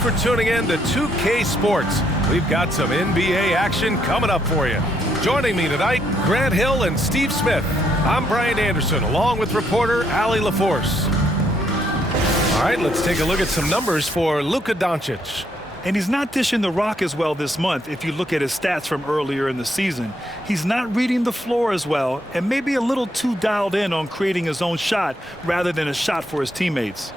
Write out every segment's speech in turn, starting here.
for tuning in to 2K Sports. We've got some NBA action coming up for you. Joining me tonight, Grant Hill and Steve Smith. I'm Brian Anderson, along with reporter Allie LaForce. All right, let's take a look at some numbers for Luka Doncic. And he's not dishing the rock as well this month if you look at his stats from earlier in the season. He's not reading the floor as well and maybe a little too dialed in on creating his own shot rather than a shot for his teammates.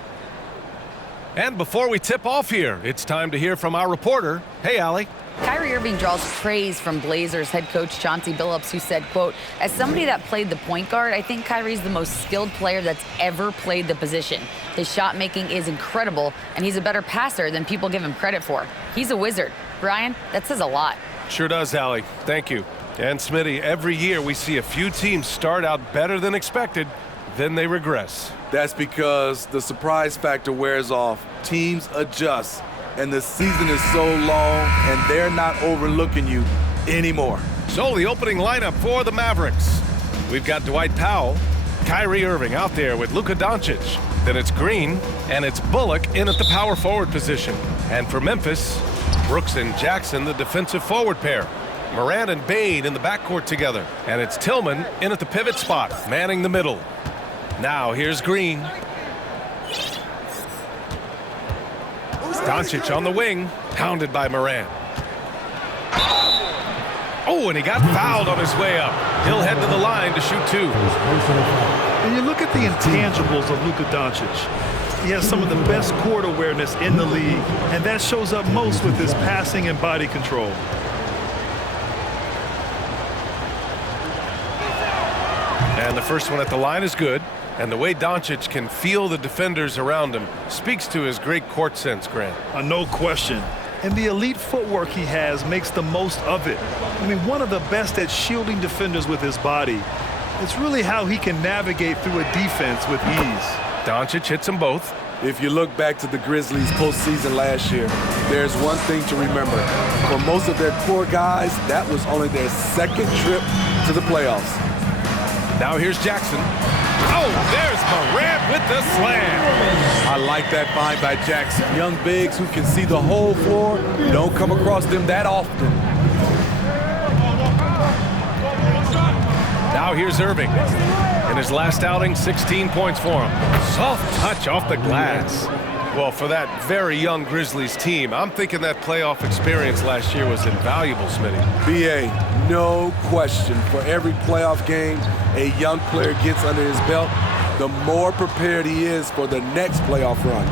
And before we tip off here, it's time to hear from our reporter. Hey, Allie. Kyrie Irving draws praise from Blazers head coach Chauncey Billups, who said, quote, "As somebody that played the point guard, I think Kyrie's the most skilled player that's ever played the position. His shot making is incredible, and he's a better passer than people give him credit for. He's a wizard." Brian, that says a lot. Sure does, Allie. Thank you. And Smitty, every year we see a few teams start out better than expected, then they regress. That's because the surprise factor wears off. Teams adjust. And the season is so long, and they're not overlooking you anymore. So the opening lineup for the Mavericks. We've got Dwight Powell, Kyrie Irving out there with Luka Doncic. Then it's Green, and it's Bullock in at the power forward position. And for Memphis, Brooks and Jackson, the defensive forward pair. Morant and Bane in the backcourt together. And it's Tillman in at the pivot spot, manning the middle. Now here's Green. Doncic on the wing, pounded by Morant. Oh, and he got fouled on his way up. He'll head to the line to shoot two. And you look at the intangibles of Luka Doncic. He has some of the best court awareness in the league, and that shows up most with his passing and body control. And the first one at the line is good. And the way Doncic can feel the defenders around him speaks to his great court sense, Grant. No question. And the elite footwork he has makes the most of it. I mean, one of the best at shielding defenders with his body. It's really how he can navigate through a defense with ease. Doncic hits them both. If you look back to the Grizzlies postseason last year, there's one thing to remember. For most of their core guys, that was only their second trip to the playoffs. Now here's Jackson. Oh, there's Morant with the slam. I like that find by Jackson. Young bigs who can see the whole floor. You don't come across them that often. Now here's Irving. In his last outing, 16 points for him. Soft touch off the glass. Well, for that very young Grizzlies team, I'm thinking that playoff experience last year was invaluable, Smitty. B.A., no question. For every playoff game a young player gets under his belt, the more prepared he is for the next playoff run.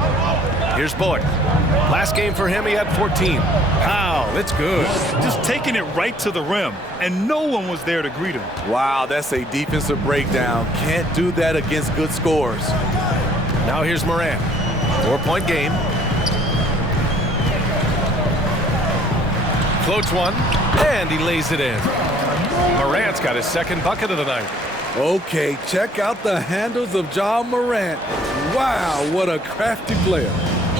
Here's Bullock. Last game for him, he had 14. Wow, it's good. Just taking it right to the rim, and no one was there to greet him. Wow, that's a defensive breakdown. Can't do that against good scores. Now here's Morant. 4-point game. Floats one, and he lays it in. Morant's got his second bucket of the night. Okay, check out the handles of Ja Morant. Wow, what a crafty player.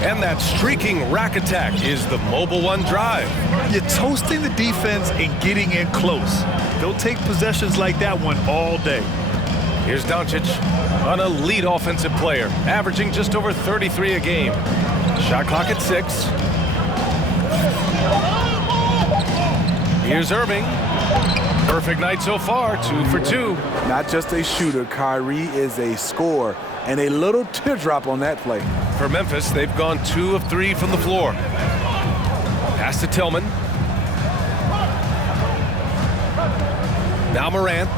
And that streaking rack attack is the mobile one drive. You're toasting the defense and getting in close. They'll take possessions like that one all day. Here's Doncic, an elite offensive player, averaging just over 33 a game. Shot clock at 6. Here's Irving. Perfect night so far, 2 for 2. Not just a shooter, Kyrie is a scorer, and a little teardrop on that play. For Memphis, they've gone 2 of 3 from the floor. Pass to Tillman. Now Morant.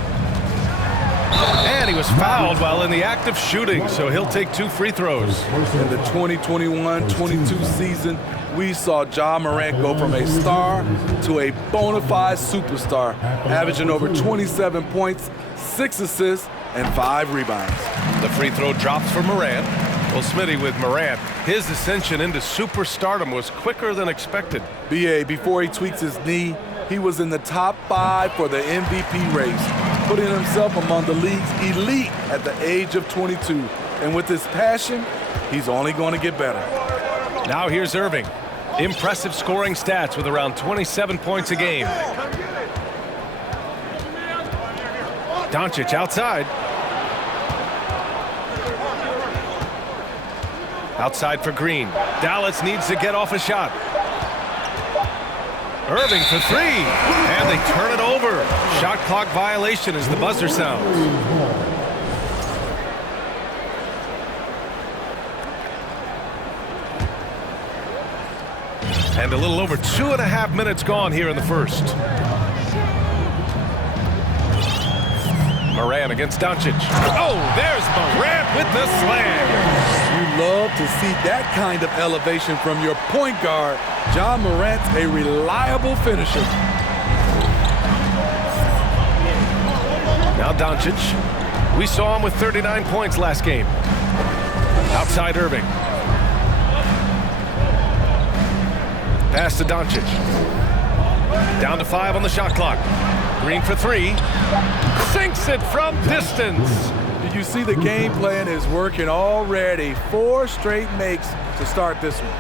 And he was fouled while in the act of shooting, so he'll take 2 free throws. In the 2021-22 season, we saw Ja Morant go from a star to a bona fide superstar, averaging over 27 points, 6 assists, and 5 rebounds. The free throw drops for Morant. Well, Smitty, with Morant, his ascension into superstardom was quicker than expected. B.A., before he tweaks his knee, he was in the top 5 for the MVP race, putting himself among the league's elite at the age of 22. And with his passion, he's only going to get better. Now here's Irving. Impressive scoring stats with around 27 points a game. Doncic outside. Outside for Green. Dallas needs to get off a shot. Irving for three, and they turn it over. Shot clock violation as the buzzer sounds. And a little over 2.5 minutes gone here in the first. Morant against Doncic. Oh, there's Morant with the slam. You love to see that kind of elevation from your point guard. Ja Morant's a reliable finisher. Now Doncic. We saw him with 39 points last game. Outside Irving. Pass to Doncic. Down to 5 on the shot clock. Green for three. Sinks it from distance. Did you see the game plan is working already? 4 straight makes to start this one.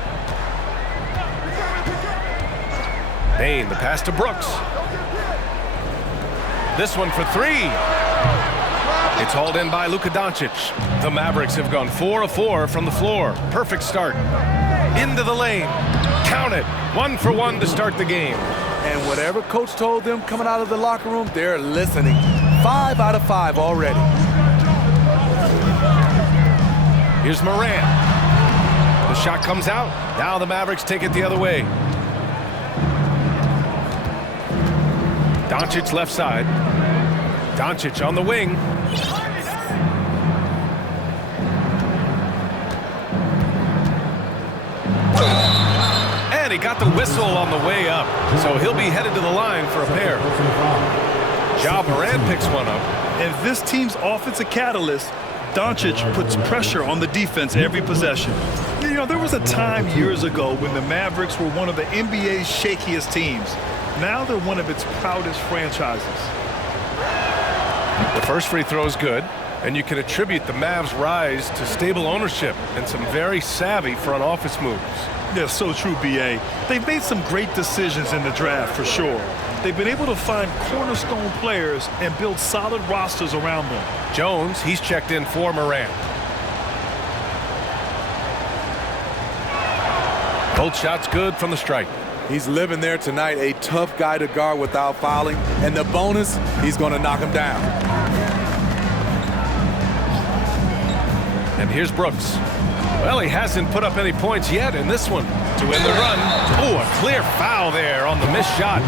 Payne, the pass to Brooks. This one for three. It's hauled in by Luka Doncic. The Mavericks have gone 4 of 4 from the floor. Perfect start. Into the lane. Count it. 1 for 1 to start the game. And whatever coach told them coming out of the locker room, they're listening. 5 out of 5 already. Here's Morant. The shot comes out. Now the Mavericks take it the other way. Doncic left side. Doncic on the wing. And he got the whistle on the way up. So he'll be headed to the line for a pair. Ja Morant picks one up. And this team's offensive catalyst, Doncic, puts pressure on the defense every possession. You know, there was a time years ago when the Mavericks were one of the NBA's shakiest teams. Now they're one of its proudest franchises. The first free throw is good, and you can attribute the Mavs' rise to stable ownership and some very savvy front office moves. Yeah, so true, B.A. They've made some great decisions in the draft, for sure. They've been able to find cornerstone players and build solid rosters around them. Jones, he's checked in for Morant. Both shots good from the stripe. He's living there tonight, a tough guy to guard without fouling. And the bonus, he's going to knock him down. And here's Brooks. Well, he hasn't put up any points yet in this one. To win the run. Oh, a clear foul there on the missed shot.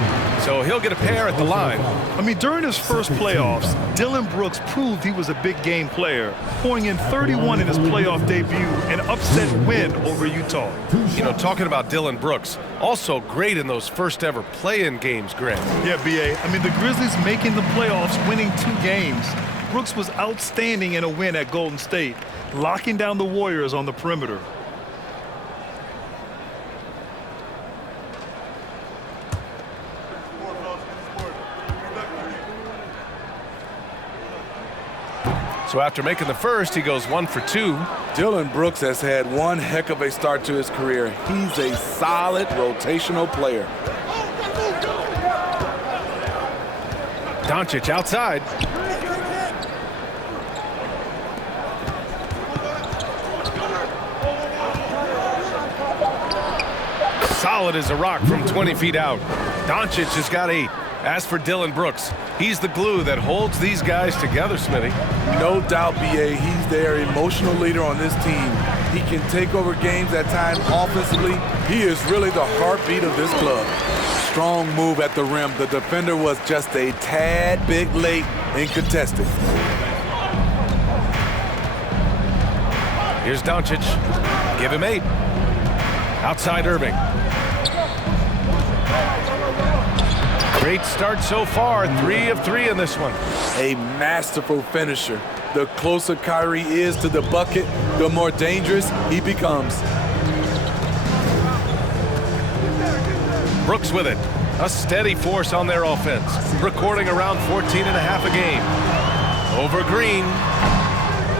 So he'll get a pair at the line. I mean, during his first playoffs, Dillon Brooks proved he was a big game player, pouring in 31 in his playoff debut, an upset win over Utah. You know, talking about Dillon Brooks, also great in those first ever play-in games, Grant. Yeah, B.A. I mean, the Grizzlies making the playoffs, winning 2 games. Brooks was outstanding in a win at Golden State, locking down the Warriors on the perimeter. So after making the first, he goes 1 for 2. Dillon Brooks has had one heck of a start to his career. He's a solid rotational player. Doncic outside. Solid as a rock from 20 feet out. Doncic has got 8. As for Dillon Brooks, he's the glue that holds these guys together, Smitty. No doubt, B.A., he's their emotional leader on this team. He can take over games at times offensively. He is really the heartbeat of this club. Strong move at the rim. The defender was just a tad bit late in contesting. Here's Doncic. Give him 8. Outside Irving. Great start so far. 3 of 3 in this one. A masterful finisher. The closer Kyrie is to the bucket, the more dangerous he becomes. Brooks with it. A steady force on their offense. Recording around 14.5 a game. Over Green.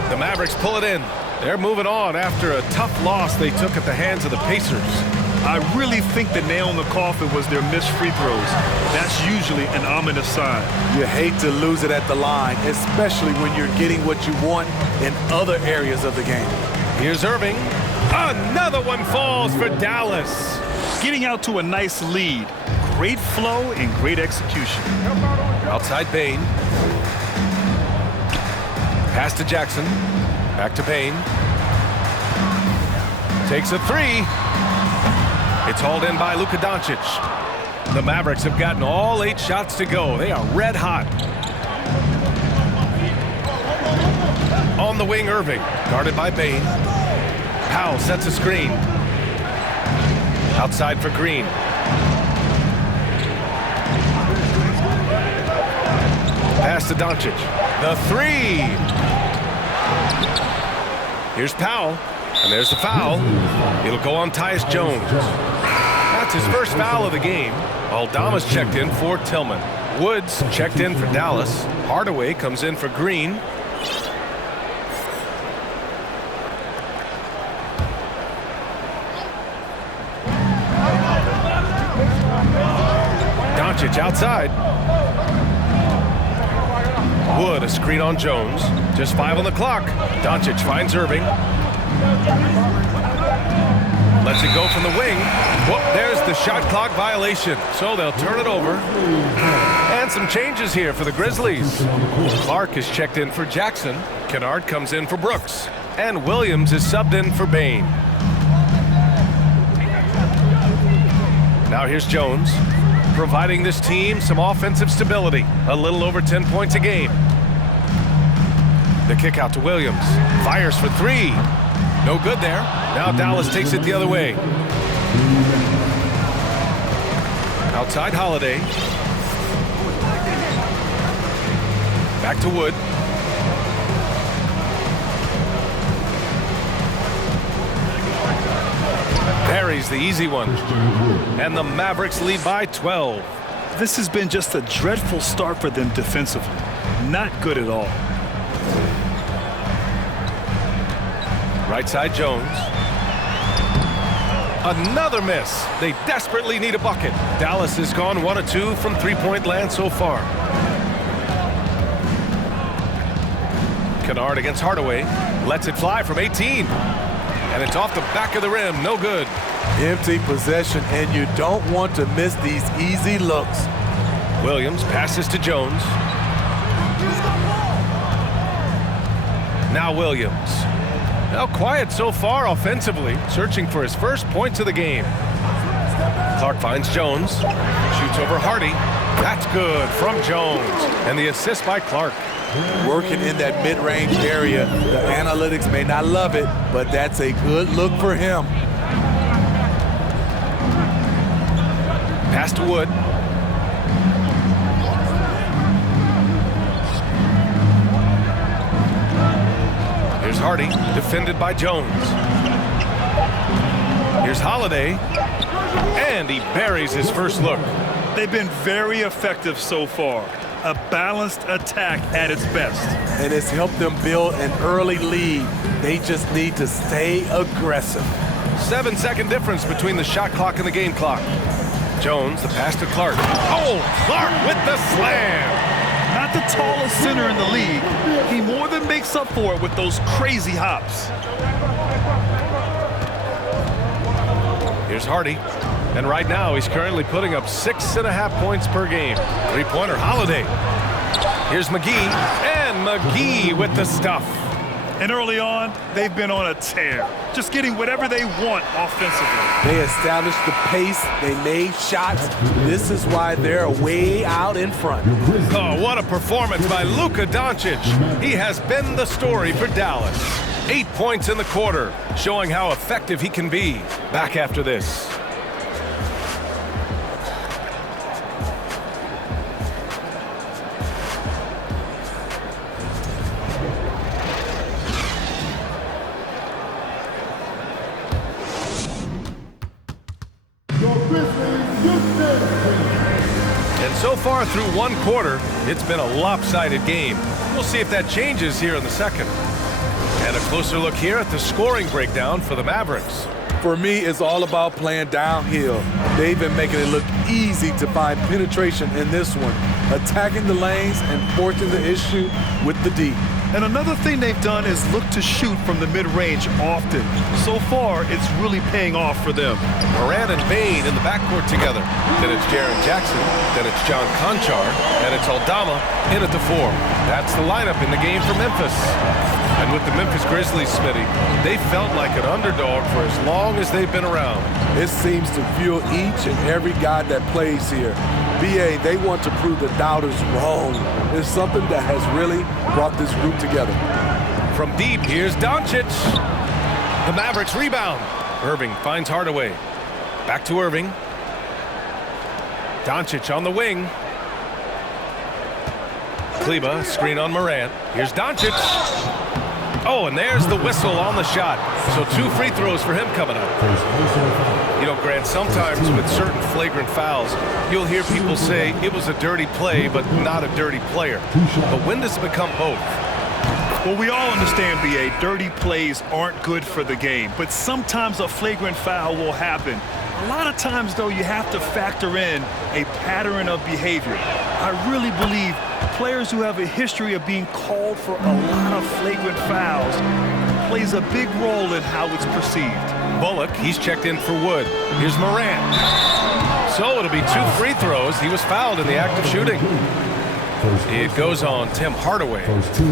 The Mavericks pull it in. They're moving on after a tough loss they took at the hands of the Pacers. I really think the nail in the coffin was their missed free throws. That's usually an ominous sign. You hate to lose it at the line, especially when you're getting what you want in other areas of the game. Here's Irving. Another one falls for Dallas. Getting out to a nice lead. Great flow and great execution. Outside Bain. Pass to Jackson. Back to Bain. Takes a three. It's hauled in by Luka Doncic. The Mavericks have gotten all 8 shots to go. They are red hot. On the wing, Irving. Guarded by Bain. Powell sets a screen. Outside for Green. Pass to Doncic. The three. Here's Powell. And there's the foul. It'll go on Tyus Jones. That's his first foul of the game. Aldama's checked in for Tillman. Woods checked in for Dallas. Hardaway comes in for Green. Doncic outside. Wood, a screen on Jones. Just 5 on the clock. Doncic finds Irving. Lets it go from the wing. Whoop, there's the shot clock violation. So they'll turn it over. And some changes here for the Grizzlies. Clark is checked in for Jackson. Kennard comes in for Brooks. And Williams is subbed in for Bain. Now here's Jones, providing this team some offensive stability. A little over 10 points a game. The kick out to Williams. Fires for 3. No good there. Now Dallas takes it the other way. Outside Holiday. Back to Wood. Buries the easy one. And the Mavericks lead by 12. This has been just a dreadful start for them defensively. Not good at all. Right side Jones. Another miss. They desperately need a bucket. Dallas has gone 1 of 2 from three-point land so far. Kennard against Hardaway. Lets it fly from 18. And it's off the back of the rim. No good. Empty possession, and you don't want to miss these easy looks. Williams passes to Jones. Now Williams. Now quiet so far offensively, searching for his first points of the game. Clark finds Jones. Shoots over Hardy. That's good from Jones. And the assist by Clark. Working in that mid-range area. The analytics may not love it, but that's a good look for him. Pass to Wood. Here's Hardy, defended by Jones. Here's Holiday, and he buries his first look. They've been very effective so far. A balanced attack at its best. And it's helped them build an early lead. They just need to stay aggressive. 7-second difference between the shot clock and the game clock. Jones, the pass to Clark. Oh, Clark with the slam. Not the tallest center in the league. He more than makes up for it with those crazy hops. Here's Hardy. And right now, he's currently putting up 6.5 points per game. Three-pointer, Holiday. Here's McGee. And McGee with the stuff. And early on, they've been on a tear. Just getting whatever they want offensively. They established the pace. They made shots. This is why they're way out in front. Oh, what a performance by Luka Doncic. He has been the story for Dallas. 8 points in the quarter, showing how effective he can be. Back after this. And so far through one quarter, it's been a lopsided game. We'll see if that changes here in the second. And a closer look here at the scoring breakdown for the Mavericks. For me, it's all about playing downhill. They've been making it look easy to find penetration in this one, attacking the lanes and forcing the issue with the D. And another thing they've done is look to shoot from the mid-range often. So far, it's really paying off for them. Morant and Bain in the backcourt together. Then it's Jaren Jackson. Then it's John Conchar. And it's Aldama in at the 4. That's the lineup in the game for Memphis. And with the Memphis Grizzlies, Smitty, they felt like an underdog for as long as they've been around. It seems to fuel each and every guy that plays here. BA, they want to prove the doubters wrong. It's something that has really brought this group together. From deep, here's Doncic. The Mavericks rebound. Irving finds Hardaway. Back to Irving. Doncic on the wing. Kleba, screen on Morant. Here's Doncic. Oh, and there's the whistle on the shot. So 2 free throws for him coming up. You know, Grant, sometimes with certain flagrant fouls, you'll hear people say it was a dirty play, but not a dirty player. But when does it become both? Well, we all understand, B.A., dirty plays aren't good for the game, but sometimes a flagrant foul will happen. A lot of times, though, you have to factor in a pattern of behavior. I really believe players who have a history of being called for a lot of flagrant fouls plays a big role in how it's perceived. Bullock, he's checked in for Wood. Here's Morant. So it'll be 2 free throws. He was fouled in the act of shooting. It goes on Tim Hardaway.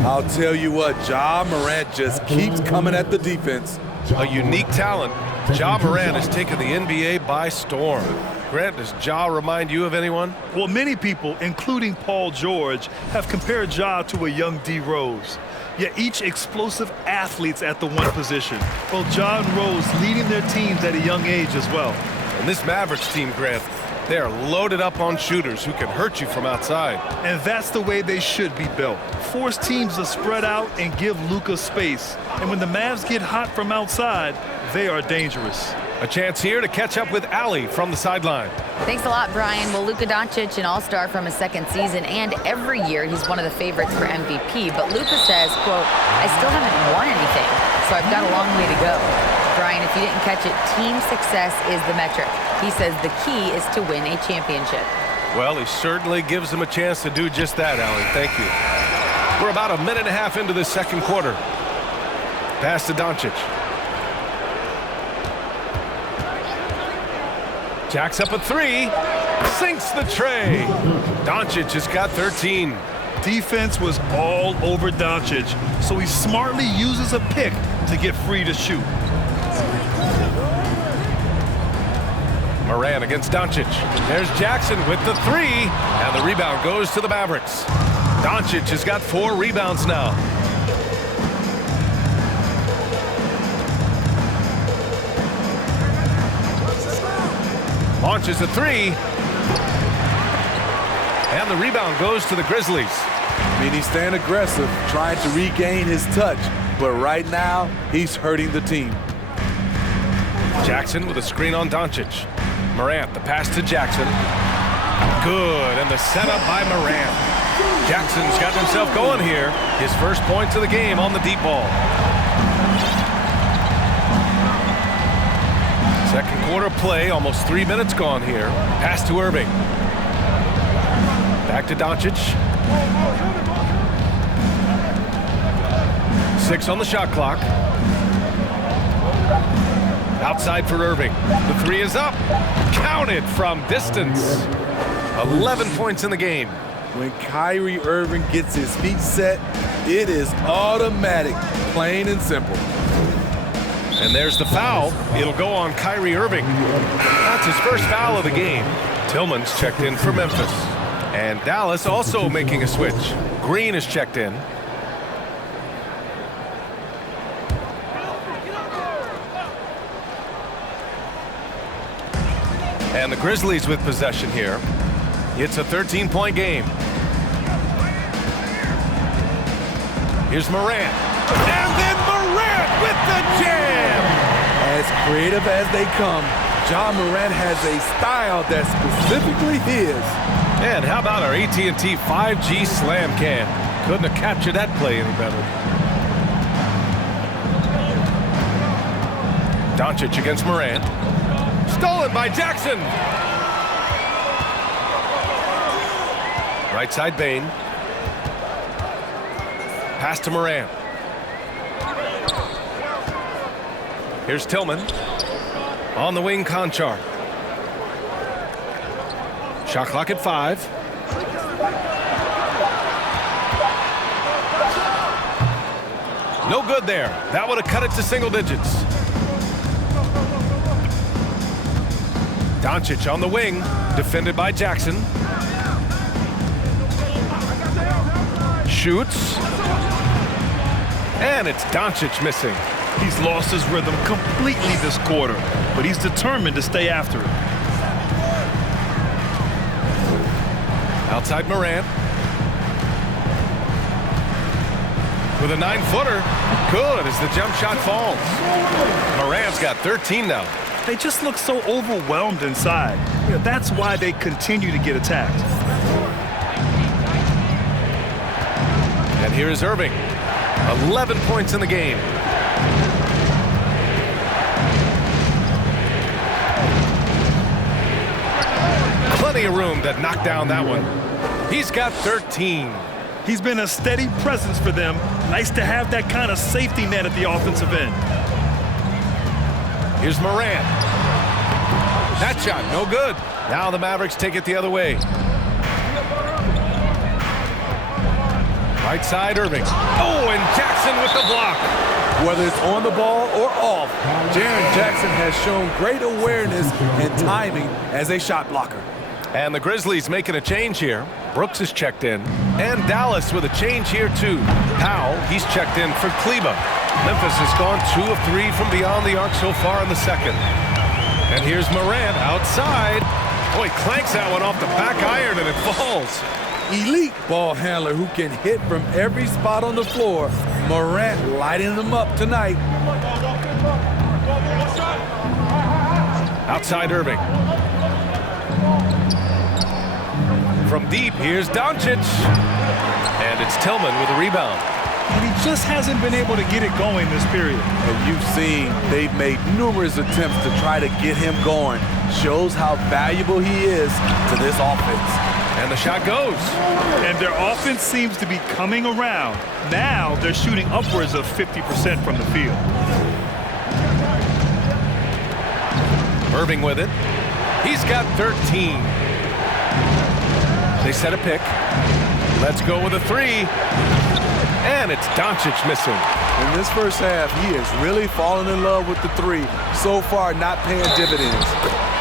I'll tell you what, Ja Morant just keeps coming at the defense. A unique talent. Ja Morant has taken the NBA by storm. Grant, does Ja remind you of anyone? Well, many people, including Paul George, have compared Ja to a young D. Rose. Yet each explosive athletes at the one position. Well, Ja and Rose leading their teams at a young age as well. And this Mavericks team, Grant, they are loaded up on shooters who can hurt you from outside. And that's the way they should be built. Force teams to spread out and give Luka space. And when the Mavs get hot from outside, they are dangerous. A chance here to catch up with Allie from the sideline. Thanks a lot, Brian. Well, Luka Doncic, an all-star from his second season, and every year he's one of the favorites for MVP. But Luka says, quote, I still haven't won anything, so I've got a long way to go. Brian, if you didn't catch it, team success is the metric. He says the key is to win a championship. Well, he certainly gives them a chance to do just that, Allie. Thank you. We're about a minute and a half into the second quarter. Pass to Doncic. Jacks up a 3, sinks the tray. Doncic has got 13. Defense was all over Doncic, so he smartly uses a pick to get free to shoot. Morant against Doncic. There's Jackson with the 3, and the rebound goes to the Mavericks. Doncic has got 4 rebounds now. Launches a 3. And the rebound goes to the Grizzlies. I mean, he's staying aggressive, trying to regain his touch. But right now, he's hurting the team. Jackson with a screen on Doncic. Morant, the pass to Jackson. Good, and the setup by Morant. Jackson's got himself going here. His first points of the game on the deep ball. Second quarter play, almost 3 minutes gone here. Pass to Irving. Back to Doncic. 6 on the shot clock. Outside for Irving. The 3 is up. Counted from distance. 11 points in the game. When Kyrie Irving gets his feet set, it is automatic, plain and simple. And there's the foul. It'll go on Kyrie Irving. That's his first foul of the game. Tillman's checked in for Memphis. And Dallas also making a switch. Green is checked in. And the Grizzlies with possession here. It's a 13-point game. Here's Morant. And then Morant with the jam! As creative as they come, Ja Morant has a style that's specifically his. And how about our AT&T 5G Slam Cam? Couldn't have captured that play any better. Doncic against Morant. Stolen by Jackson. Right side Bain. Pass to Moran. Here's Tillman. On the wing, Conchar. Shot clock at 5. No good there. That would have cut it to single digits. Doncic on the wing, defended by Jackson. Shoots. And it's Doncic missing. He's lost his rhythm completely this quarter, but he's determined to stay after it. Outside Moran. With a 9-footer. Good as the jump shot falls. Moran's got 13 now. They just look so overwhelmed inside. Yeah, that's why they continue to get attacked. And here is Irving. 11 points in the game. Plenty of room to knock down that one. He's got 13. He's been a steady presence for them. Nice to have that kind of safety net at the offensive end. Here's Moran. That shot, no good. Now the Mavericks take it the other way. Right side, Irving. Oh, and Jackson with the block. Whether it's on the ball or off, Jaren Jackson has shown great awareness and timing as a shot blocker. And the Grizzlies making a change here. Brooks is checked in. And Dallas with a change here, too. Powell, he's checked in for Kleba. Memphis has gone 2 of 3 from beyond the arc so far in the second. And here's Moran outside. Boy, clanks that one off the back iron and it falls. Elite ball handler who can hit from every spot on the floor. Morant lighting them up tonight. Outside Irving. From deep, here's Doncic. And it's Tillman with a rebound. And he just hasn't been able to get it going this period. And you've seen they've made numerous attempts to try to get him going. Shows how valuable he is to this offense. And the shot goes. And their offense seems to be coming around. Now they're shooting upwards of 50% from the field. Irving with it. He's got 13. They set a pick. Let's go with a 3. And it's Doncic missing. In this first half, he has really fallen in love with the 3. So far, not paying dividends.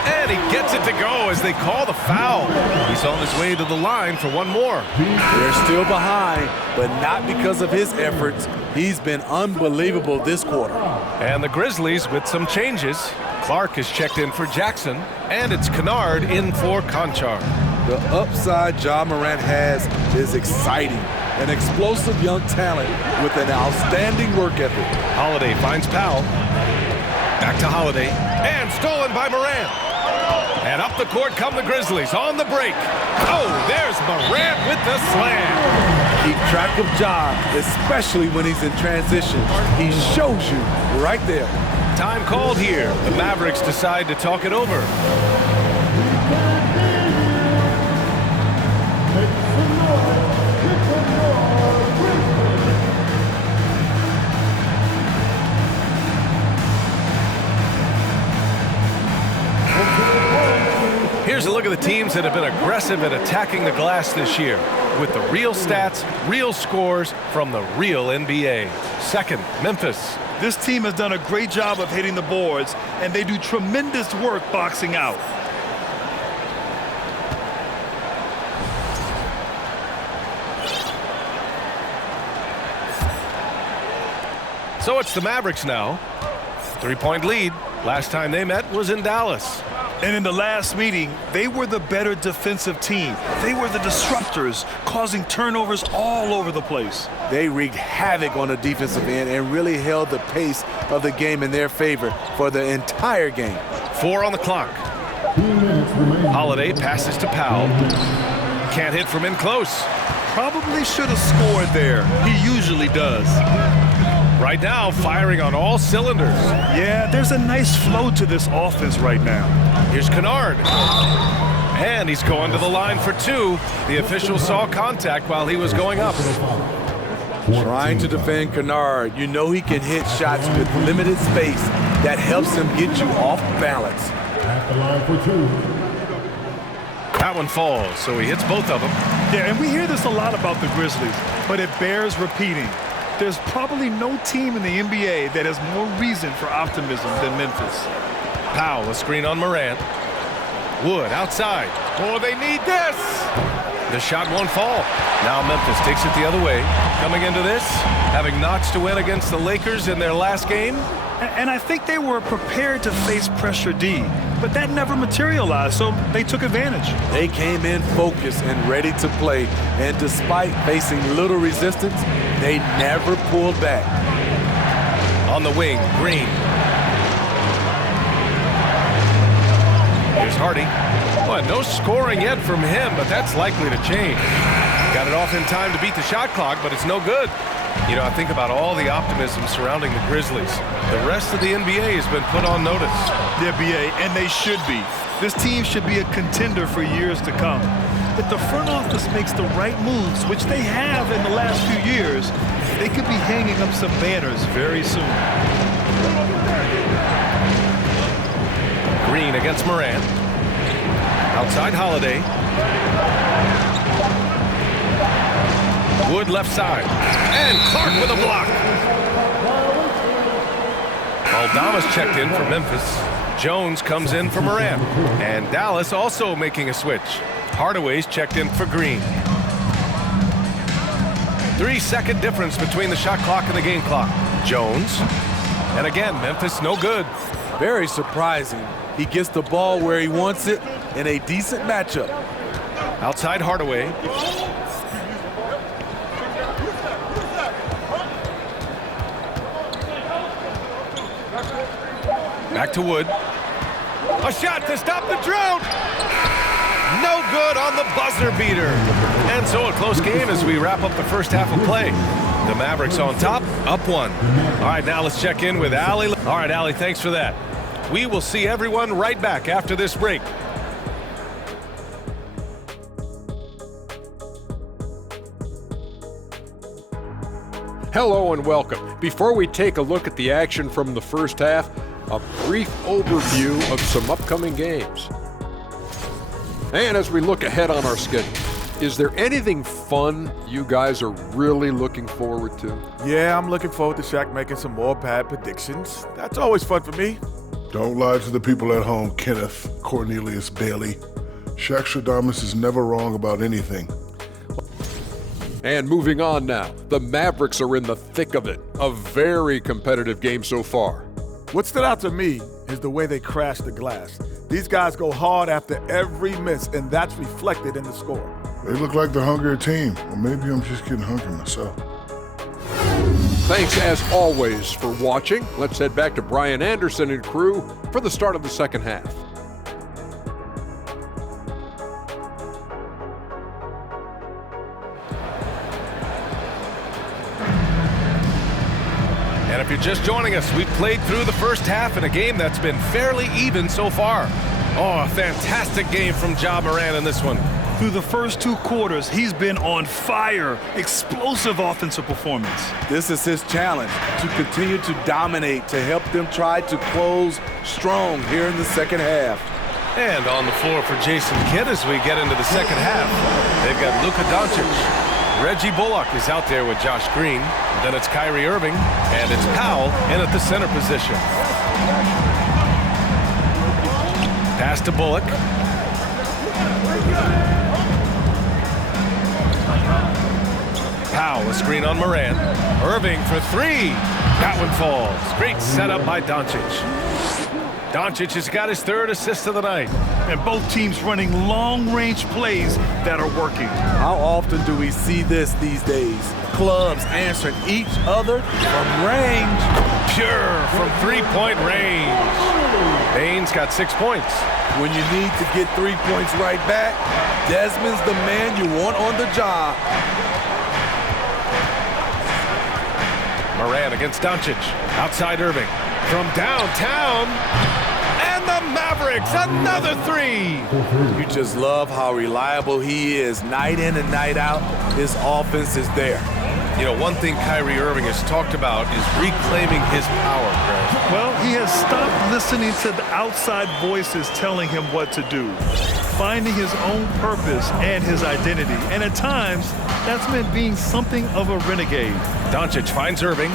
And he gets it to go as they call the foul. He's on his way to the line for one more. They're still behind, but not because of his efforts. He's been unbelievable this quarter. And the Grizzlies with some changes. Clark is checked in for Jackson, and it's Kennard in for Conchar. The upside Ja Morant has is exciting. An explosive young talent with an outstanding work ethic. Holiday finds Powell. Back to Holiday. And stolen by Morant. And up the court come the Grizzlies on the break. Oh, there's Morant with the slam. Keep track of Ja, especially when he's in transition. He shows you right there. Time called here. The Mavericks decide to talk it over. Here's a look at the teams that have been aggressive at attacking the glass this year with the real stats, real scores from the real NBA. Second, Memphis. This team has done a great job of hitting the boards, and they do tremendous work boxing out. So it's the Mavericks now. 3-point lead. Last time they met was in Dallas. And in the last meeting, they were the better defensive team. They were the disruptors, causing turnovers all over the place. They wreaked havoc on the defensive end and really held the pace of the game in their favor for the entire game. 4 on the clock. Holiday passes to Powell. Can't hit from in close. Probably should have scored there. He usually does. Right now, firing on all cylinders. Yeah, there's a nice flow to this offense right now. Here's Kennard. And he's going to the line for 2. The official saw contact while he was going up. Trying to defend Kennard, you know he can hit shots with limited space. That helps him get you off balance. At the line for 2. That one falls, so he hits both of them. Yeah, and we hear this a lot about the Grizzlies, but it bears repeating. There's probably no team in the NBA that has more reason for optimism than Memphis. Powell, a screen on Morant. Wood outside. Oh, they need this. The shot won't fall. Now Memphis takes it the other way. Coming into this, having notched a win against the Lakers in their last game. And I think they were prepared to face pressure D, but that never materialized, so they took advantage. They came in focused and ready to play, and despite facing little resistance, they never pulled back. On the wing, Green. Here's Hardy. Well, no scoring yet from him, but that's likely to change. Got it off in time to beat the shot clock, but it's no good. You know, I think about all the optimism surrounding the Grizzlies. The rest of the NBA has been put on notice. The NBA, and they should be. This team should be a contender for years to come. If the front office makes the right moves, which they have in the last few years, they could be hanging up some banners very soon. Green against Morant. Outside Holiday. Wood left side. And Clark with a block. Aldama's checked in for Memphis. Jones comes in for Morant. And Dallas also making a switch. Hardaway's checked in for Green. 3-second difference between the shot clock and the game clock. Jones. And again, Memphis no good. Very surprising. He gets the ball where he wants it in a decent matchup. Outside Hardaway. Back to Wood. A shot to stop the drought. No good on the buzzer beater. And so a close game as we wrap up the first half of play. The Mavericks on top, up 1. All right, now let's check in with Allie. All right, Allie, thanks for that. We will see everyone right back after this break. Hello and welcome. Before we take a look at the action from the first half, a brief overview of some upcoming games. And as we look ahead on our schedule, is there anything fun you guys are really looking forward to? Yeah, I'm looking forward to Shaq making some more bad predictions. That's always fun for me. Don't lie to the people at home, Kenneth Cornelius Bailey. Shaq Stradamus is never wrong about anything. And moving on now, the Mavericks are in the thick of it. A very competitive game so far. What stood out to me is the way they crash the glass. These guys go hard after every miss, and that's reflected in the score. They look like the hungrier team, or maybe I'm just getting hungry myself. Thanks as always for watching. Let's head back to Brian Anderson and crew for the start of the second half. And if you're just joining us, we've played through the first half in a game that's been fairly even so far. Oh, a fantastic game from Ja Morant in this one. Through the first 2 quarters, he's been on fire. Explosive offensive performance. This is his challenge, to continue to dominate, to help them try to close strong here in the second half. And on the floor for Jason Kidd as we get into the second half, they've got Luka Doncic. Reggie Bullock is out there with Josh Green. Then it's Kyrie Irving, and it's Powell in at the center position. Pass to Bullock. Powell, a screen on Morant. Irving for 3. That one falls. Great setup by Doncic. Doncic has got his 3rd assist of the night. And both teams running long-range plays that are working. How often do we see this these days? Clubs answering each other from range. Pure from 3-point range. Baines got 6 points. When you need to get 3 points right back, Desmond's the man you want on the job. Morant against Doncic. Outside Irving. From downtown. And the Mavericks, another 3. You just love how reliable he is. Night in and night out, his offense is there. You know, one thing Kyrie Irving has talked about is reclaiming his power, Greg. Well, he has stopped listening to the outside voices telling him what to do, finding his own purpose and his identity. And at times, that's meant being something of a renegade. Doncic finds Irving.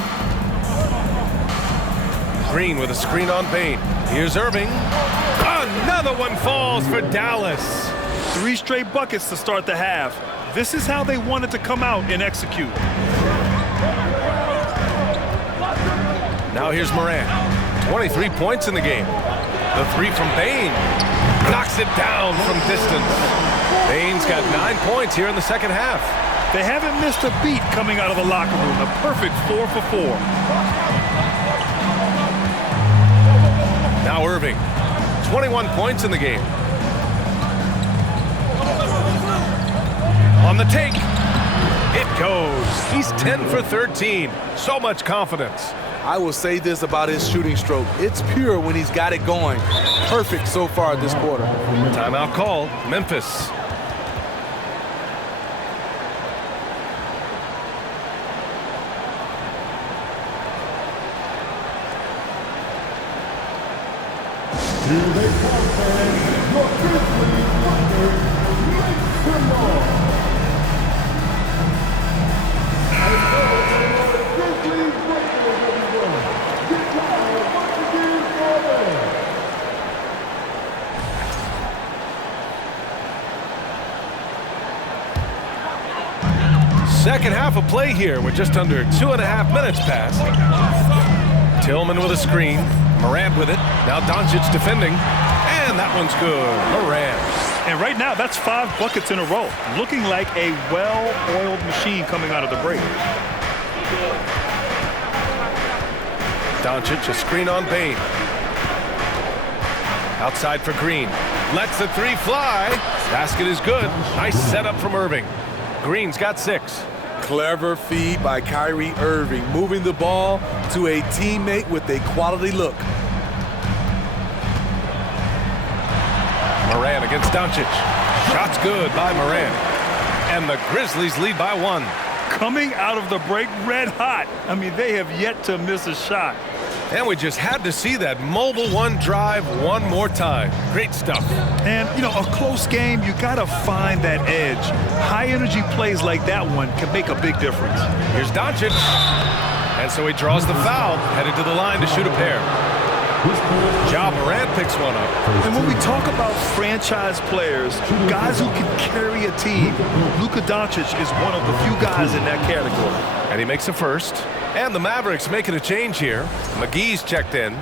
Green with a screen on Bane. Here's Irving. Another one falls for Dallas. 3 straight buckets to start the half. This is how they wanted to come out and execute. Now here's Morant. 23 points in the game. The 3 from Bane. Knocks it down from distance. Bane's got 9 points here in the second half. They haven't missed a beat coming out of the locker room. A perfect 4 for 4. Now Irving. 21 points in the game. On the take. It goes. He's 10 for 13. So much confidence. I will say this about his shooting stroke. It's pure when he's got it going. Perfect so far this quarter. Timeout call. Memphis. Here they come, fans. Your grizzlies wonder, make some noise. Grizzlies wonder, everyone. Get loud once again for them. Second half of play here with just under 2.5 minutes passed. Tillman with a screen. Morant with it. Now Doncic defending. And that one's good. Morant. And right now, that's 5 buckets in a row. Looking like a well-oiled machine coming out of the break. Doncic, a screen on Bane. Outside for Green. Lets the 3 fly. Basket is good. Nice setup from Irving. Green's got 6. Clever feed by Kyrie Irving, moving the ball to a teammate with a quality look. Morant against Doncic. Shot's good by Morant. And the Grizzlies lead by 1. Coming out of the break red hot. I mean, they have yet to miss a shot. And we just had to see that mobile 1 drive one more time. Great stuff. And, you know, a close game, you got to find that edge. High-energy plays like that one can make a big difference. Here's Doncic. And so he draws the foul, headed to the line to shoot a pair. Ja Morant picks one up. And when we talk about franchise players, guys who can carry a team, Luka Doncic is one of the few guys in that category. And he makes a first. And the Mavericks making a change here. McGee's checked in.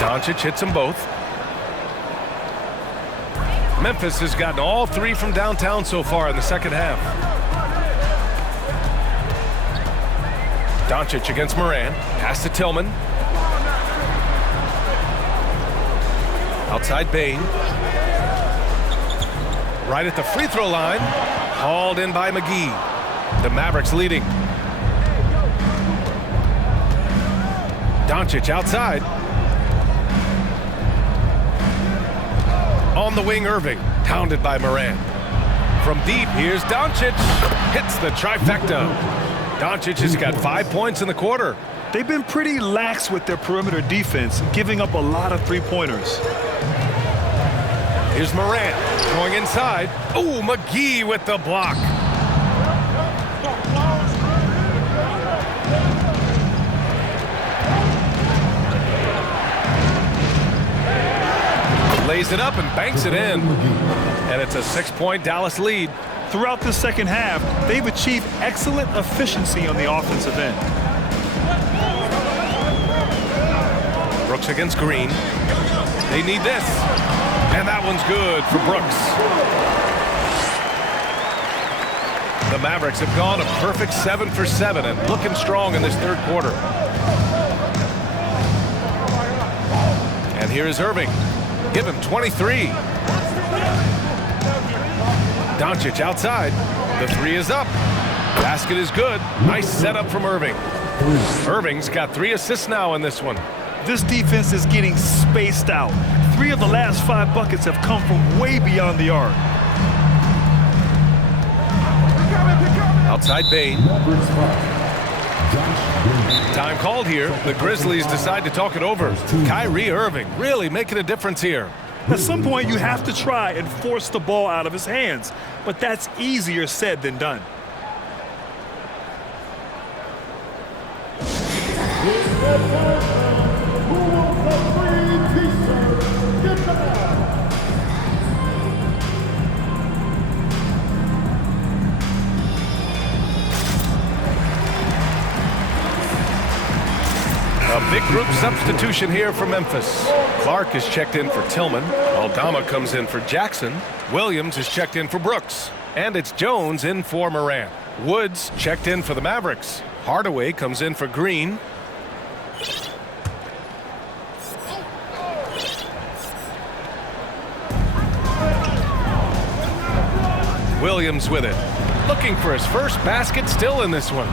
Doncic hits them both. Memphis has gotten all 3 from downtown so far in the second half. Doncic against Morant. Pass to Tillman. Outside Bane. Right at the free throw line. Hauled in by McGee. The Mavericks leading. Doncic outside. On the wing, Irving. Pounded by Morant. From deep, here's Doncic. Hits the trifecta. Doncic has got 5 points in the quarter. They've been pretty lax with their perimeter defense, giving up a lot of 3-pointers. Here's Morant going inside. Oh, McGee with the block. Lays it up and banks it in. And it's a 6-point Dallas lead. Throughout the second half, they've achieved excellent efficiency on the offensive end. Brooks against Green. They need this. And that one's good for Brooks. The Mavericks have gone a perfect 7 for 7 and looking strong in this third quarter. And here is Irving. Give him 23. Doncic outside. The 3 is up. Basket is good. Nice setup from Irving. Irving's got 3 assists now in this one. This defense is getting spaced out. 3 of the last 5 buckets have come from way beyond the arc. Outside Bain. Time called here. The Grizzlies decide to talk it over. Kyrie Irving really making a difference here. At some point, you have to try and force the ball out of his hands, but that's easier said than done. A big group substitution here for Memphis. Clark is checked in for Tillman. Aldama comes in for Jackson. Williams is checked in for Brooks. And it's Jones in for Morant. Woods checked in for the Mavericks. Hardaway comes in for Green. Williams with it. Looking for his first basket, still in this one.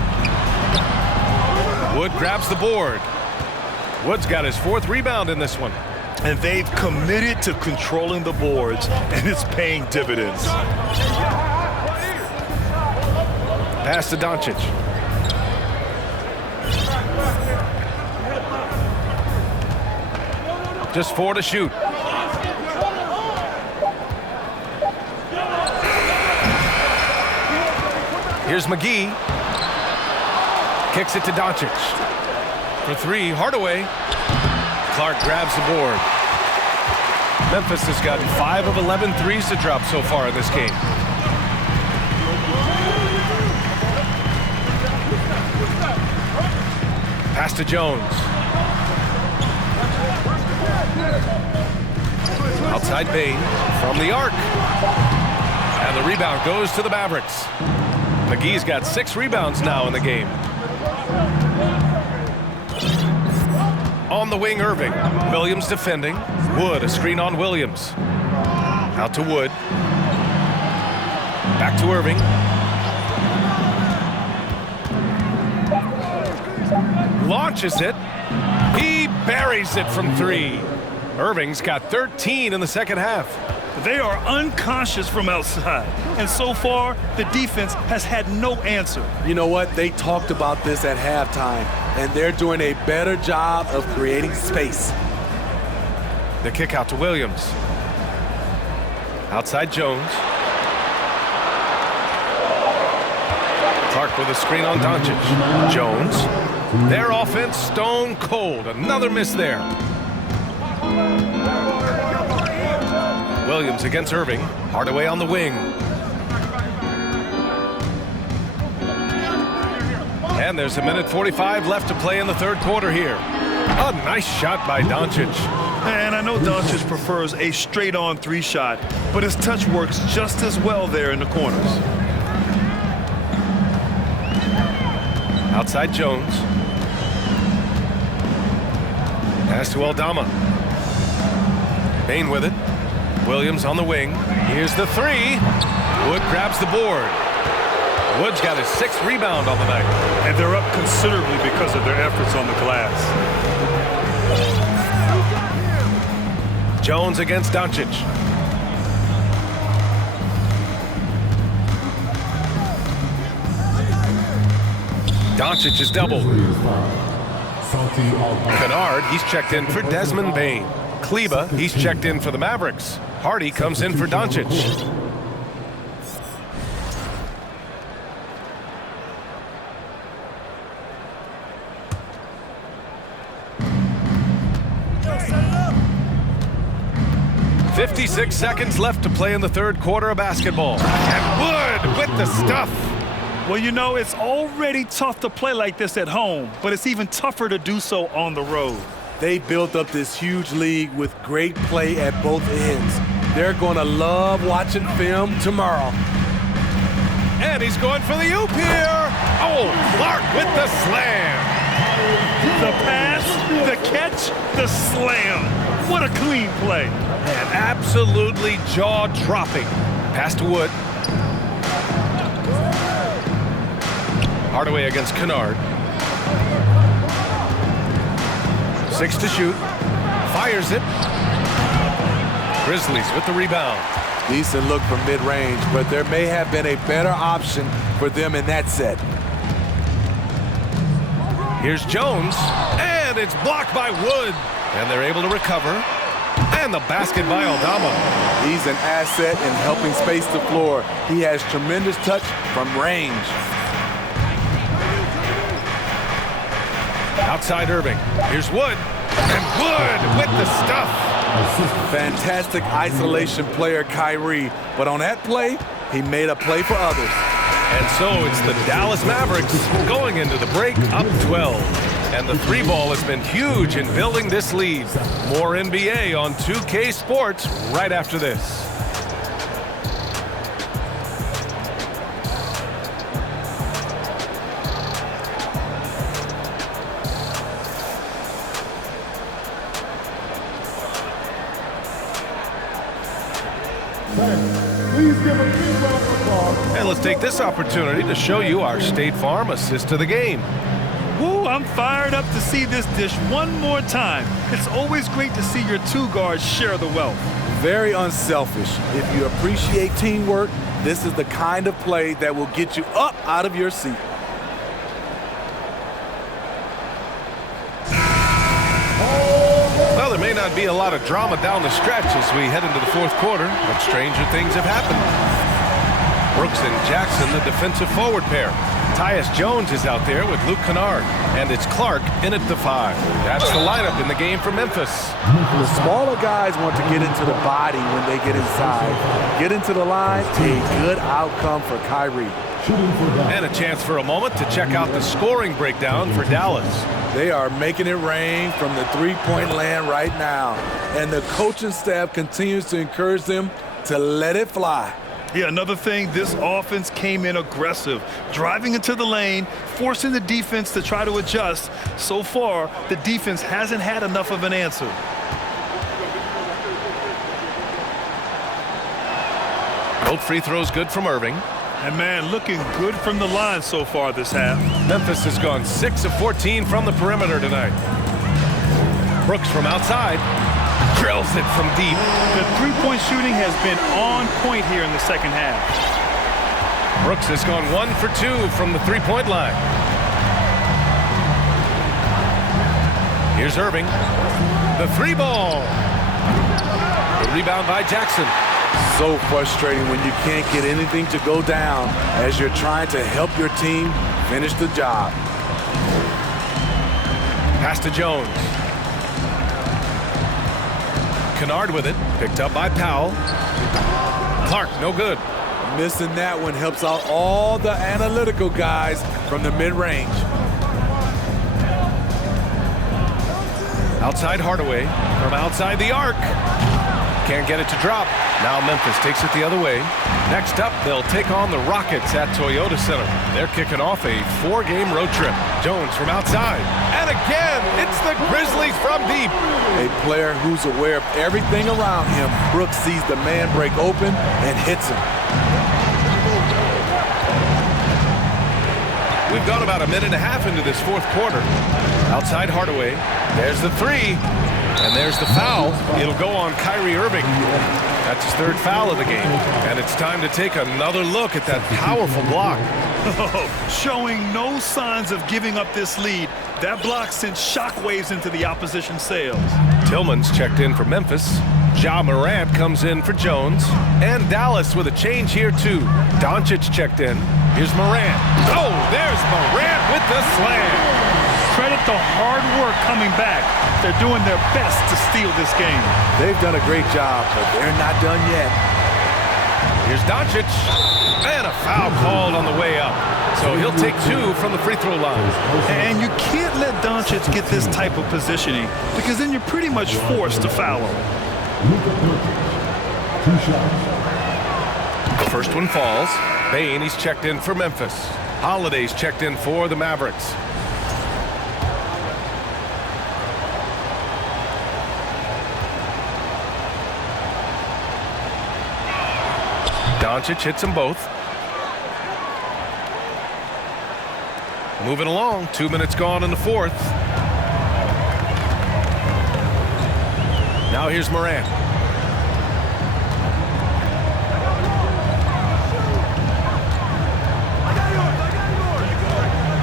Wood grabs the board. Wood's got his 4th rebound in this one. And they've committed to controlling the boards, and it's paying dividends. Pass to Doncic. Just 4 to shoot. Here's McGee. Kicks it to Doncic. For 3, Hardaway. Clark grabs the board. Memphis has gotten 5 of 11 threes to drop so far in this game. Pass to Jones. Outside Bain from the arc. And the rebound goes to the Mavericks. McGee's got 6 rebounds now in the game. On the wing, Irving. Williams defending. Wood, a screen on Williams. Out to Wood. Back to Irving. Launches it. He buries it from 3. Irving's got 13 in the second half. They are unconscious from outside, and so far, the defense has had no answer. You know what? They talked about this at halftime, and they're doing a better job of creating space. The kick out to Williams. Outside Jones. Clark with a screen on Doncic. Jones. Their offense stone cold. Another miss there. Williams against Irving. Hardaway on the wing. And there's 1:45 left to play in the third quarter here. A nice shot by Doncic. And I know Doncic prefers a straight-on 3 shot, but his touch works just as well there in the corners. Outside Jones. Pass to Aldama. Bain with it. Williams on the wing. Here's the 3. Wood grabs the board. Wood's got his 6th rebound on the night. And they're up considerably because of their efforts on the glass. Jones against Doncic. Doncic is doubled. Kennard, he's checked in for Desmond Bain. Kleba, he's checked in for the Mavericks. Hardy comes in for Doncic. .56 seconds left to play in the third quarter of basketball. And Wood with the stuff. Well, you know, it's already tough to play like this at home, but it's even tougher to do so on the road. They built up this huge league with great play at both ends. They're going to love watching film tomorrow. And he's going for the oop here. Oh, Clark with the slam. The pass, the catch, the slam. What a clean play. And absolutely jaw-dropping. Pass to Wood. Hardaway against Kennard. 6 to shoot. Fires it. Grizzlies with the rebound. Decent look from mid-range, but there may have been a better option for them in that set. Here's Jones, and it's blocked by Wood. And they're able to recover. And the basket by Aldama. He's an asset in helping space the floor. He has tremendous touch from range. Outside Irving. Here's Wood. And Wood with the stuff. Fantastic isolation player, Kyrie. But on that play, he made a play for others. And so it's the Dallas Mavericks going into the break up 12. And the 3-ball has been huge in building this lead. More NBA on 2K Sports right after this. And let's take this opportunity to show you our State Farm assist to the game. Woo, I'm fired up to see this dish one more time. It's always great to see your two guards share the wealth. Very unselfish. If you appreciate teamwork, this is the kind of play that will get you up out of your seat. Well, there may not be a lot of drama down the stretch as we head into the fourth quarter, but stranger things have happened. Brooks and Jackson, the defensive forward pair. Tyus Jones is out there with Luke Kennard, and it's Clark in at the 5. That's the lineup in the game for Memphis. The smaller guys want to get into the body when they get inside. Get into the line, a good outcome for Kyrie. And a chance for a moment to check out the scoring breakdown for Dallas. They are making it rain from the three-point land right now, and the coaching staff continues to encourage them to let it fly. Yeah, another thing, this offense came in aggressive, driving into the lane, forcing the defense to try to adjust. So far, the defense hasn't had enough of an answer. Both free throws good from Irving. And man, looking good from the line so far this half. Memphis has gone 6 of 14 from the perimeter tonight. Brooks from outside. Drills it from deep. The three-point shooting has been on point here in the second half. Brooks has gone 1 for 2 from the three-point line. Here's Irving. The 3-ball. The rebound by Jackson. So frustrating when you can't get anything to go down as you're trying to help your team finish the job. Pass to Jones. Kennard with it, picked up by Powell. Clark, no good. Missing that one helps out all the analytical guys from the mid-range. Outside Hardaway, from outside the arc. Can't get it to drop. Now Memphis takes it the other way. Next up, they'll take on the Rockets at Toyota Center. They're kicking off a 4-game road trip. Jones from outside. And again, it's the Grizzlies from deep. A player who's aware of everything around him. Brooks sees the man break open and hits him. We've gone about a minute and a half into this fourth quarter. Outside Hardaway. There's the 3. And there's the foul. It'll go on Kyrie Irving. That's his 3rd foul of the game. And it's time to take another look at that powerful block. Showing no signs of giving up this lead. That block sent shockwaves into the opposition sails. Tillman's checked in for Memphis. Ja Morant comes in for Jones. And Dallas with a change here too. Doncic checked in. Here's Morant. Oh, there's Morant with the slam. Credit the hard work coming back. They're doing their best to steal this game. They've done a great job, but they're not done yet. Here's Doncic. And a foul called on the way up. So he'll take 2 from the free throw line. And you can't let Doncic get this type of positioning because then you're pretty much forced to foul him. The first one falls. Bane, he's checked in for Memphis. Holiday's checked in for the Mavericks. Doncic hits them both. Moving along, 2 minutes gone in the fourth. Now here's Morant.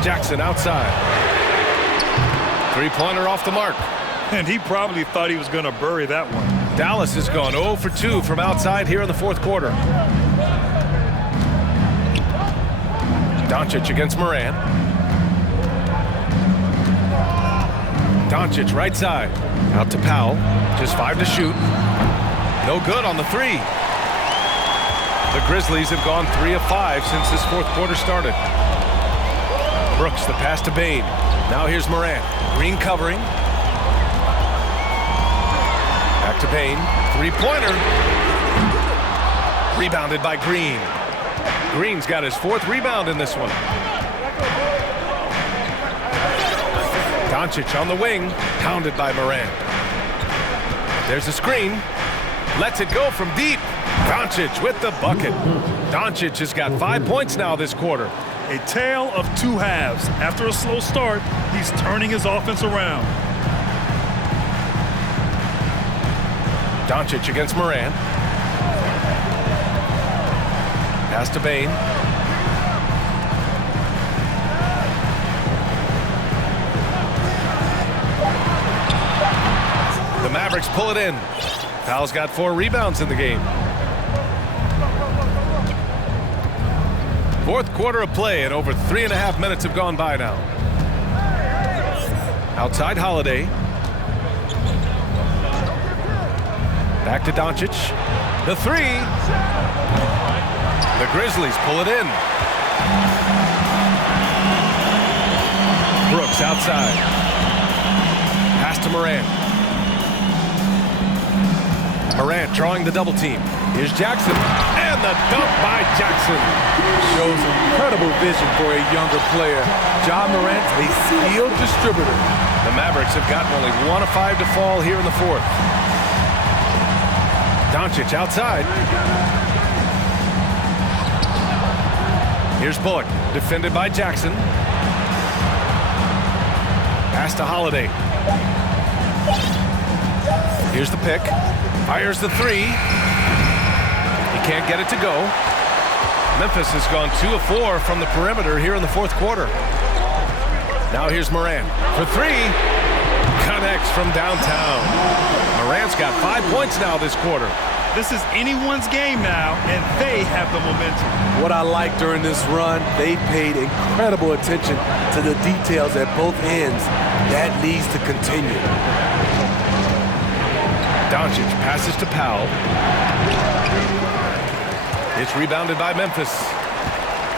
Jackson outside. Three-pointer off the mark. And he probably thought he was going to bury that one. Dallas has gone 0 for 2 from outside here in the fourth quarter. Doncic against Morant. Doncic right side. Out to Powell. Just 5 to shoot. No good on the three. The Grizzlies have gone 3 of 5 since this fourth quarter started. Brooks, the pass to Bane. Now here's Morant. Green covering. Back to Bane. Three-pointer. Rebounded by Green. Green's got his 4th rebound in this one. Doncic on the wing. Pounded by Morant. There's a screen. Lets it go from deep. Doncic with the bucket. Doncic has got 5 points now this quarter. A tale of two halves. After a slow start, he's turning his offense around. Doncic against Morant. Pass to Bane. The Mavericks pull it in. Powell's got 4 rebounds in the game. Fourth quarter of play, and over 3.5 minutes have gone by now. Outside Holiday. Back to Doncic. The three. The Grizzlies pull it in. Brooks outside. Pass to Morant. Morant drawing the double team. Here's Jackson. And the dunk by Jackson. Shows incredible vision for a younger player. Ja Morant's a skilled distributor. The Mavericks have gotten only 1 of 5 to fall here in the fourth. Doncic outside. Here's Bullock, defended by Jackson. Pass to Holiday. Here's the pick. Fires the three. He can't get it to go. Memphis has gone 2 of 4 from the perimeter here in the fourth quarter. Now here's Morant for 3. Connects from downtown. Morant's got 5 points now this quarter. This is anyone's game now, and they have the momentum. What I like during this run, they paid incredible attention to the details at both ends. That needs to continue. Doncic passes to Powell. It's rebounded by Memphis.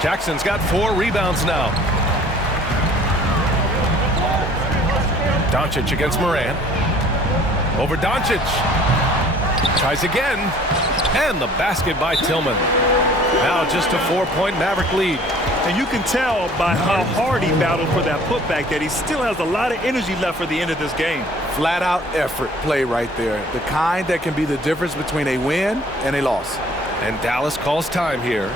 Jackson's got 4 rebounds now. Doncic against Morant. Over Doncic. Tries again. And the basket by Tillman. Now just a 4-point Maverick lead. And you can tell by how hard he battled for that putback that he still has a lot of energy left for the end of this game. Flat out effort play right there. The kind that can be the difference between a win and a loss. And Dallas calls time here.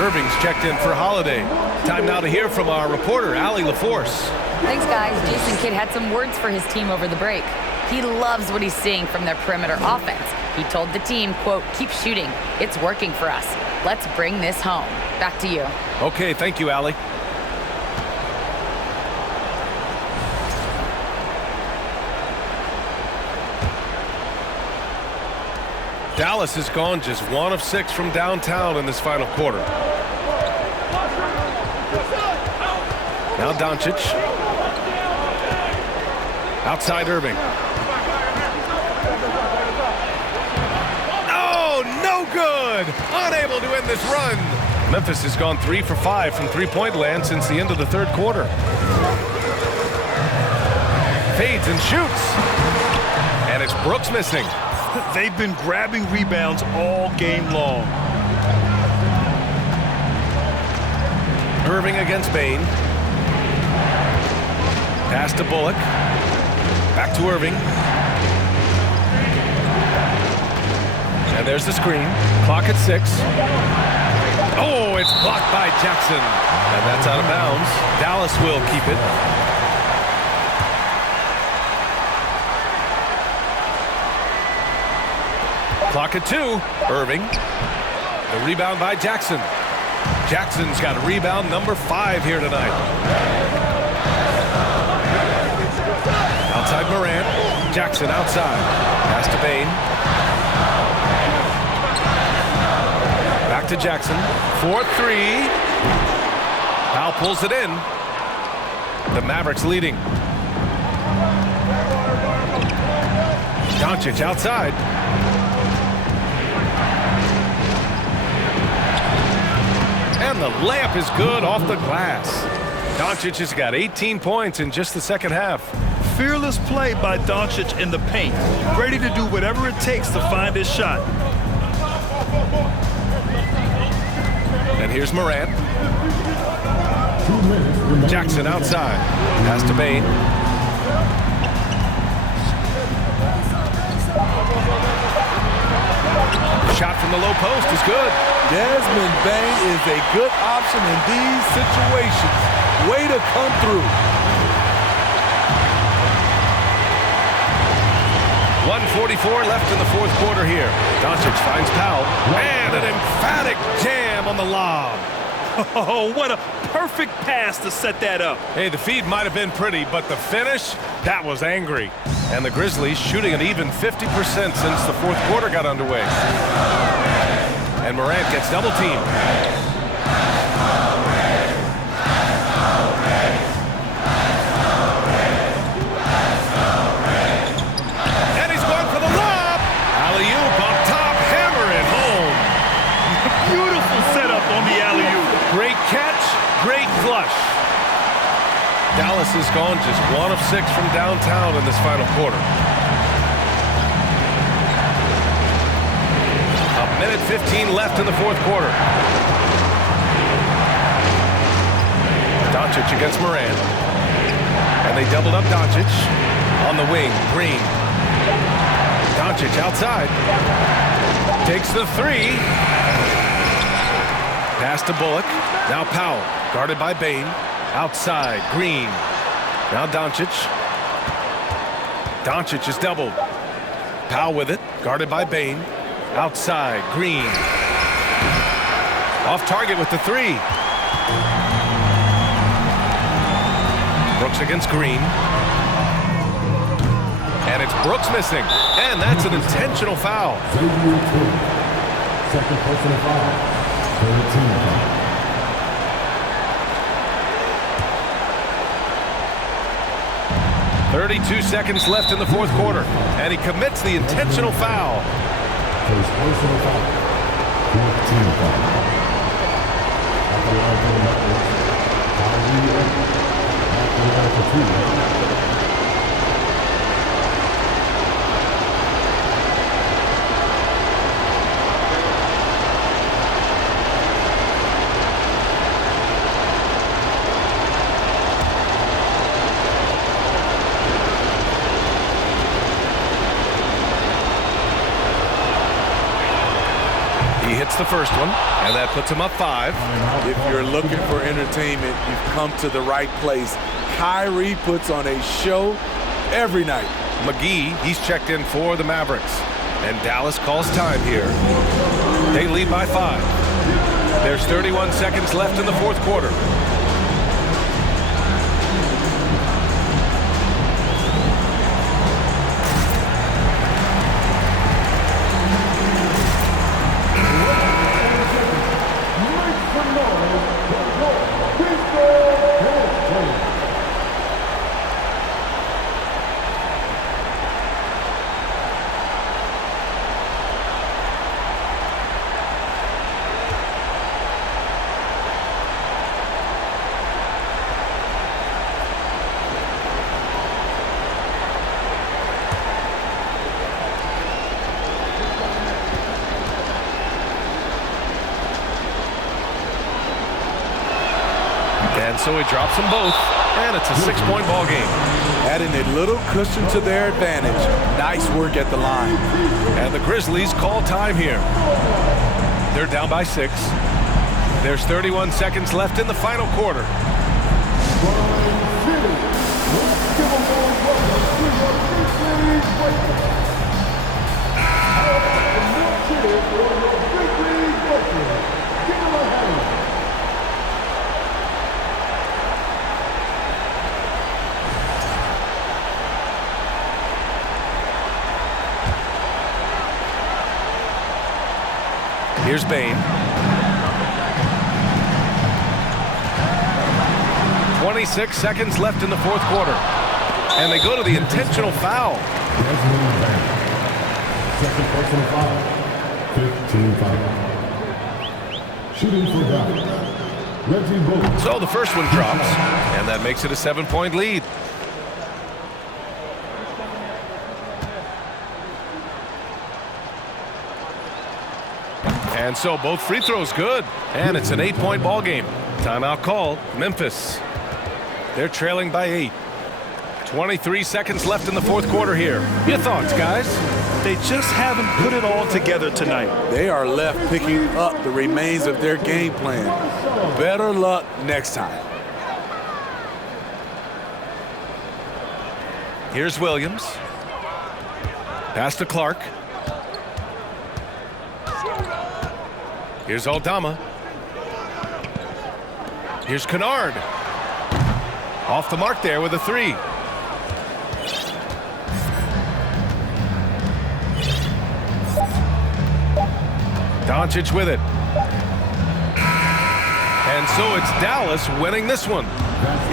Irving's checked in for Holiday. Time now to hear from our reporter, Allie LaForce. Thanks, guys. Jason Kidd had some words for his team over the break. He loves what he's seeing from their perimeter offense. He told the team, quote, "Keep shooting. It's working for us. Let's bring this home." Back to you. Okay, thank you, Allie. Dallas has gone just 1 of 6 from downtown in this final quarter. Now Doncic. Outside Irving. Oh, no good! Unable to end this run. Memphis has gone 3 for 5 from three-point land since the end of the third quarter. Fades and shoots. And it's Brooks missing. They've been grabbing rebounds all game long. Irving against Bane. Pass to Bullock. Back to Irving. And there's the screen. Clock at 6. Oh, it's blocked by Jackson. And that's out of bounds. Dallas will keep it. Clock at 2. Irving. The rebound by Jackson. Jackson's got a rebound number 5 here tonight. Outside Morant. Jackson outside. Pass to Bain. Back to Jackson. 4-3. Powell pulls it in. The Mavericks leading. Doncic outside. And the layup is good off the glass. Doncic has got 18 points in just the second half. Fearless play by Doncic in the paint. Ready to do whatever it takes to find his shot. And here's Morant. Jackson outside. Pass to Bain. Shot from the low post is good. Desmond Bain is a good option in these situations. Way to come through. 1:44 left in the fourth quarter here. Doncic finds Powell. And an emphatic jam on the lob. Oh, what a perfect pass to set that up. Hey, the feed might have been pretty, but the finish, that was angry. And the Grizzlies shooting an even 50% since the fourth quarter got underway. And Morant gets double teamed. And he's going for the lob. Alley-oop up top, hammer it home. Beautiful setup on the alley-oop. Great catch, great flush. Dallas has gone just 1 of 6 from downtown in this final quarter. A minute 15 left in the fourth quarter. Doncic against Morant. And they doubled up Doncic. On the wing, Green. Doncic outside. Takes the 3. Pass to Bullock. Now Powell, guarded by Bain. Outside, Green. Now Doncic. Doncic is doubled. Powell with it, guarded by Bain. Outside, Green. Off target with the 3. Brooks against Green. And it's Brooks missing. And that's an intentional foul. Second personal foul. 13. 32 seconds left in the fourth quarter, and he commits the intentional foul. First personal foul. 14 foul. At the line for the Mavericks, Kyrie Irving. At the line for 2. He hits the first one, and that puts him up 5. If you're looking for entertainment, you've come to the right place. Kyrie puts on a show every night. McGee, he's checked in for the Mavericks. And Dallas calls time here. They lead by 5. There's 31 seconds left in the fourth quarter. And so he drops them both, and it's a 6-point ball game. Adding a little cushion to their advantage. Nice work at the line. And the Grizzlies call time here. They're down by 6. There's 31 seconds left in the final quarter. Here's Bain. 26 seconds left in the fourth quarter. And they go to the intentional foul. Second personal foul. 15 foul. Shooting for Dallas. Reggie Bullock. So the first one drops, and that makes it a 7-point lead. And so both free throws good, and it's an 8-point ball game. Timeout called. Memphis. They're trailing by 8. 23 seconds left in the fourth quarter here. Your thoughts, guys? They just haven't put it all together tonight. They are left picking up the remains of their game plan. Better luck next time. Here's Williams. Pass to Clark. Here's Aldama. Here's Kennard. Off the mark there with a 3. Doncic with it. And so it's Dallas winning this one.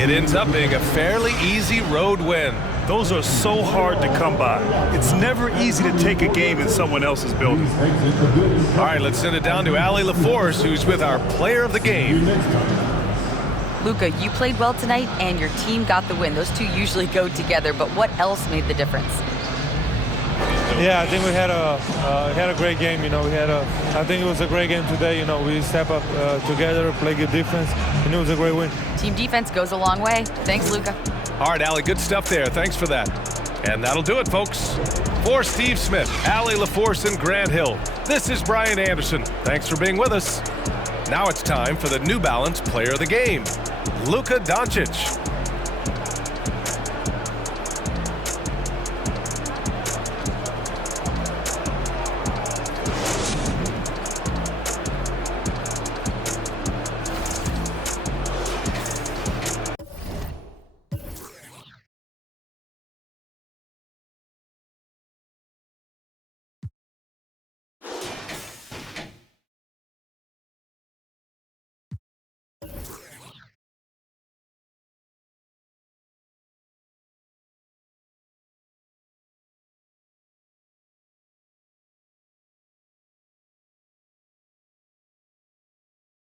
It ends up being a fairly easy road win. Those are so hard to come by. It's never easy to take a game in someone else's building. All right, let's send it down to Allie LaForce, who's with our player of the game. Luka, you played well tonight, and your team got the win. Those two usually go together, but what else made the difference? Yeah, I think we had a great game. You know, I think it was a great game today. You know, we step up together, play good defense, and it was a great win. Team defense goes a long way. Thanks, Luka. All right, Allie, good stuff there. Thanks for that. And that'll do it, folks. For Steve Smith, Allie LaForce, and Grant Hill, this is Brian Anderson. Thanks for being with us. Now it's time for the New Balance Player of the Game, Luka Doncic.